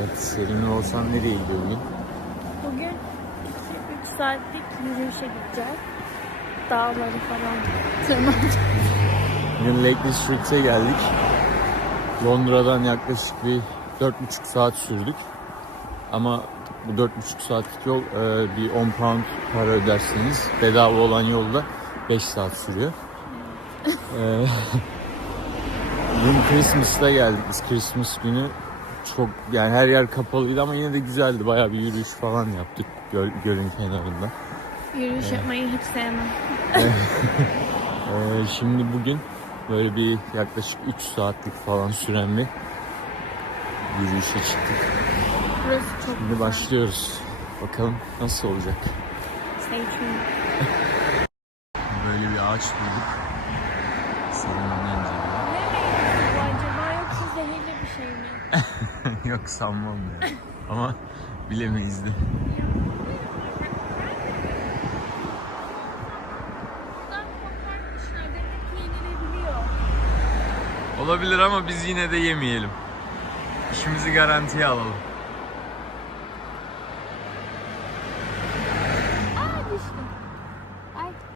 Evet, Selim'le olsan nereye gidiyor bugün? Bugün 2-3 saatlik yürüyüşe gideceğiz. Dağları falan tırmanacağız. Bugün Lake District'e geldik. Londra'dan yaklaşık bir 4,5 saat sürdük. Ama bu 4,5 saatlik yol e, bir 10 pound para öderseniz bedava olan yolda 5 saat sürüyor. E, Bugün Christmas'ta geldik biz. Christmas günü çok yani her yer kapalıydı ama yine de güzeldi. Bayağı bir yürüyüş falan yaptık göl, gölün kenarında. Yürüyüş yapmayı hiç sevmem. Ee, şimdi bugün böyle bir yaklaşık 3 saatlik falan süren bir yürüyüşe çıktık. Burası çok Şimdi güzel. başlıyoruz. Bakalım nasıl olacak. Stay tuned. Böyle bir ağaç bulduk. Senin Yok sanmam ya. Ama bilemeyiz de. Olabilir ama biz yine de yemeyelim. İşimizi garantiye alalım.